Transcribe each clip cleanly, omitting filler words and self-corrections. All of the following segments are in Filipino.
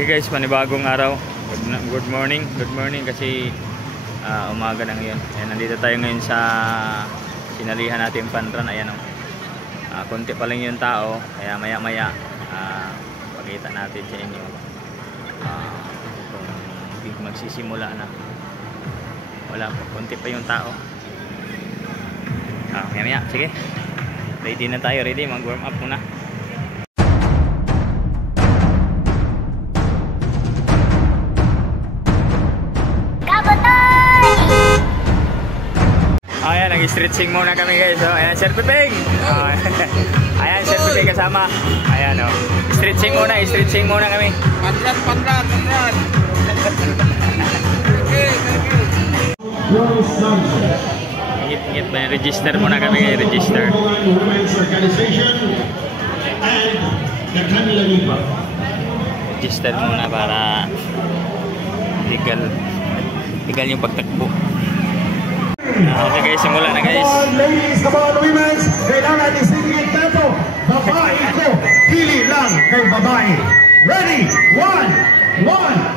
Okay guys, panibagong araw. Good morning kasi umaga na ngayon. Ayan, nandito tayo ngayon sa sinalihan natin Panran. Ayan o. Konti pa lang yung tao, kaya maya maya pakita natin sa inyo kung magsisimula na. Wala pa, konti pa yung tao. Maya maya, sige. Ready na tayo, mag warm up muna. Ayan, nag-stretching muna kami guys. So, ayan, Sir Piping. Ayan, Sir Piping kasama. Ayan, oh. Stretching muna kami. Panran. Ngit ba? Register muna kami guys, register. Register muna para legal yung pagtakbo. Okay guys, simula na guys. Ladies, come on, women. Kailangan isingin dito. Babae ko, hili lang kay babae. Ready? 1,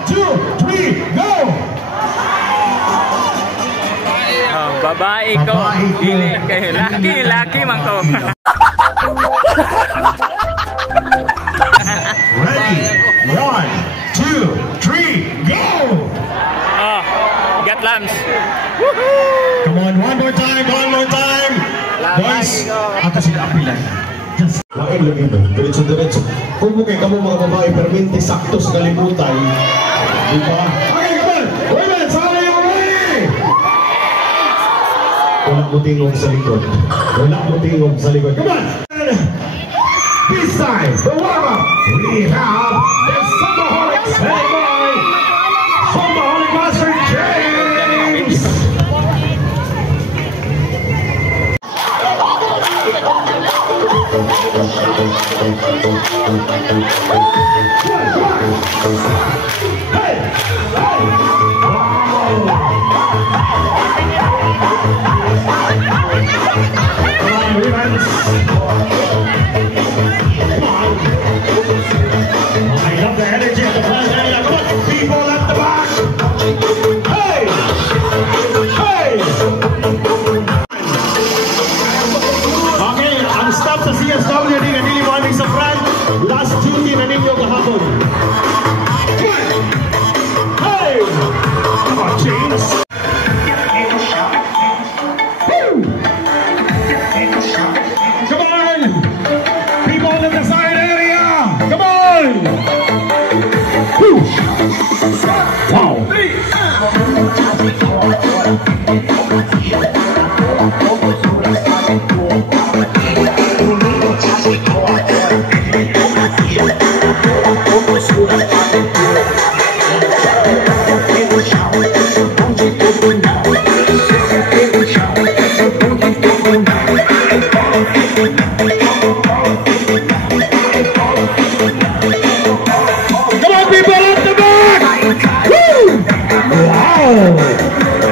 2, 3, go! Babae ko, hili kay laki man ko. Ready? 1, 2, 3, go! Got lambs. Come on, one more time. Boys, ato sila apilan. Lain lagi mo, diretso. Kung mukha ka mo mga babae, permente sakto sa kalimutan. Diba? Okay, come on! Women, sama yung way! Walang butingong sa likod. Come on! This time, the warm-up, we have the Sambaholic Sambaholic Master James! I love the energy of the front area. Come on, people at the back. Hey! Okay, ang staff sa CSW din ang niliwanag sa front. Last duty na ninyo kahapon. Hey! Come on, James. Come on! People in the side area! Come on! Wow!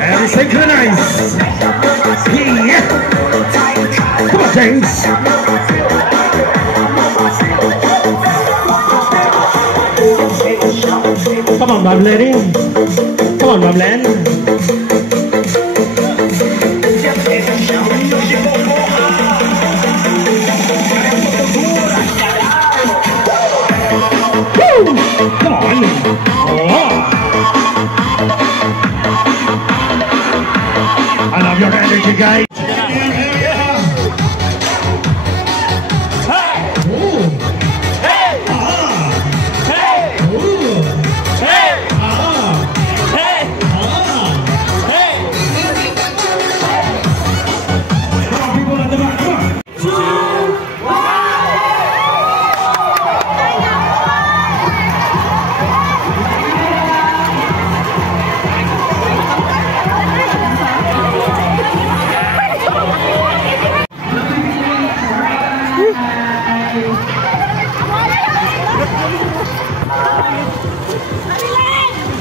And synchronize. Yeah. Come on, James. Come on, Babylon. Woo! Come on. I love your energy, guys.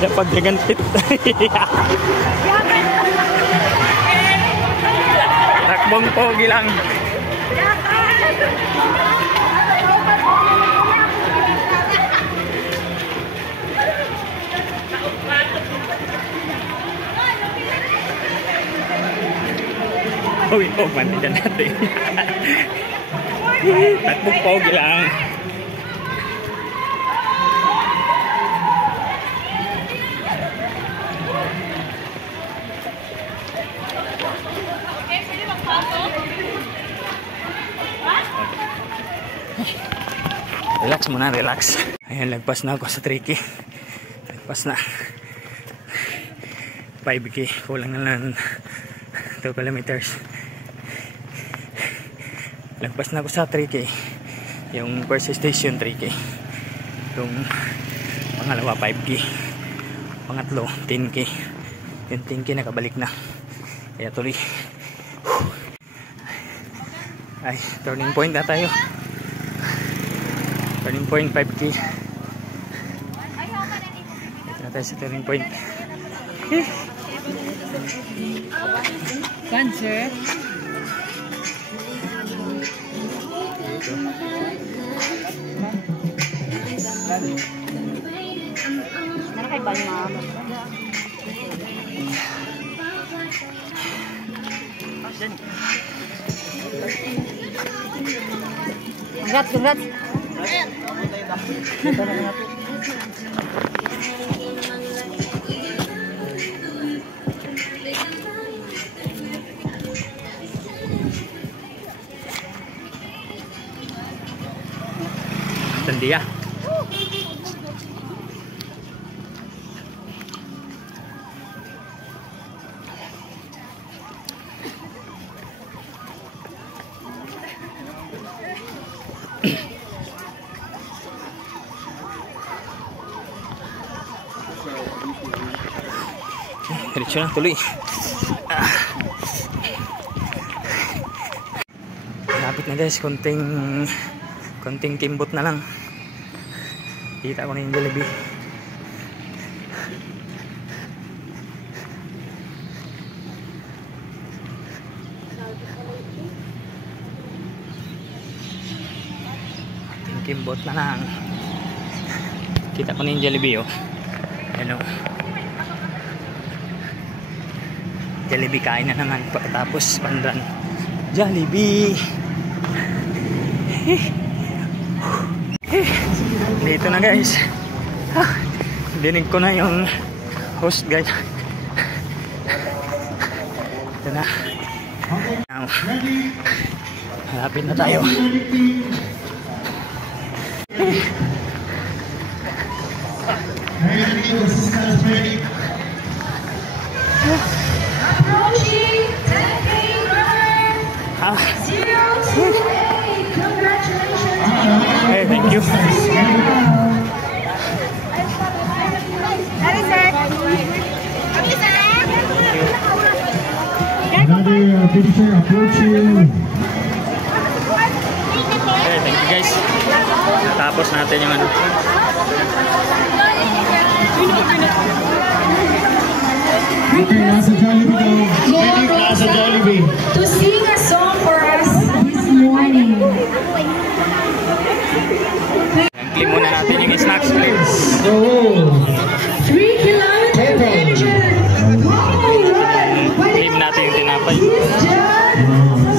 Dapat gantit. Takbong pogi lang. Pawin-pawin man din natin. Tatbog-pawg lang. Relax muna, relax. Ayan, lagpas na ako sa 3K. Lagpas na. 5K. Kulang na lang 2 kilometers. Lagpas na ako sa 3K. Yung first station 3K. Yung pangalawa 5K. Pangatlo 10K. Yung 10K nakabalik na. Kaya tuloy. Ay, turning point na tayo. Turning point 5K. Ito na tayo sa turning point. Cancer. Mana kay Balma? Congrats. Sandia. Diretso na, tuloy. Lapit na guys, konting kimbot na lang. Kita ko na yung Jollibee. Konting kimbot na lang. Kita ko na yung Jollibee, oh. Hello. Jollibee, kain na naman pagkatapos pandan. Jollibee. Dito na guys. Dinig ko na yung host guys. Ito na. Now, malapit na tayo. Hey, thank you. Another finisher approaching. Hey, thank you guys. Tapos natin yung ano. Okay, nasa Jollibee daw. Nasa Jollibee. To sing a song for us this morning. Claim muna natin yung snacks please. So, 3 kilometer finisher. Claim natin yung tinapay.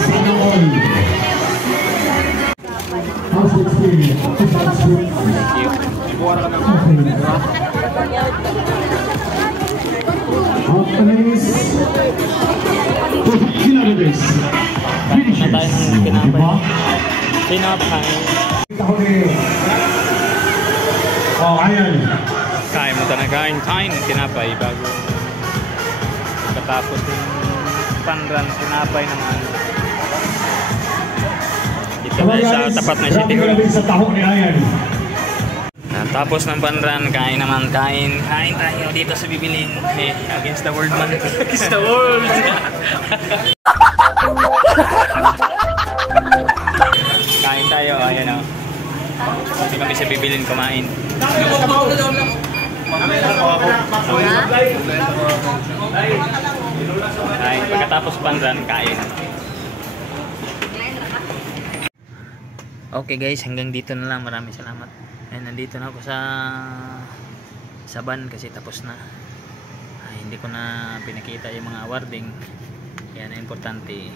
sana all. How's the experience? Thank you. After this, 2 kilometers. Na tayo ng tinapay. Tinapay. Ako ni... Oh, ayan. Kain mo na kain tinapay bago katapos yung panran tinapay naman. Dito na sa tapat na City Hall. Sa taho ni Ayan. Tapos ng panran, kain tayo dito sa Bibilin. Against the world man. Against the world. Kain tayo, ayan o. Hindi kami sa Bibilin kumain. Kain, pagkatapos panran, kain. Okay guys, hanggang dito na lang. Maraming salamat. Ayan, nandito na ako sa van kasi tapos na. Ay, hindi ko na pinakita yung mga awarding. Kaya na importante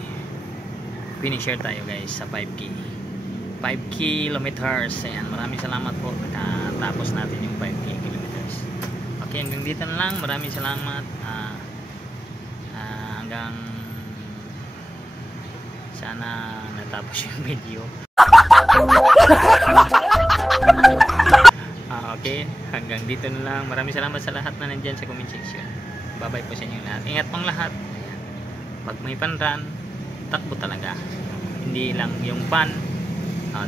finisher tayo guys sa 5 kilometers. Ayan, maraming salamat po, nakatapos natin yung 5 kilometers. Okay, hanggang dito na lang. Maraming salamat. Hanggang sana natapos yung video. Okay, hanggang dito na lang. Maraming salamat sa lahat na nandyan sa comment section. Bye bye po sa inyo lahat. Ingat pang lahat. Pag may panran, takbo talaga. Hindi lang yung pan,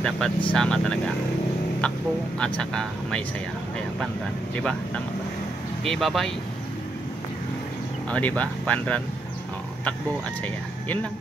dapat sama talaga. Takbo at saka may saya. Kaya panran, di ba? Tama ba? Okay, bye bye. Di ba? Panran, takbo at saya. Yun lang.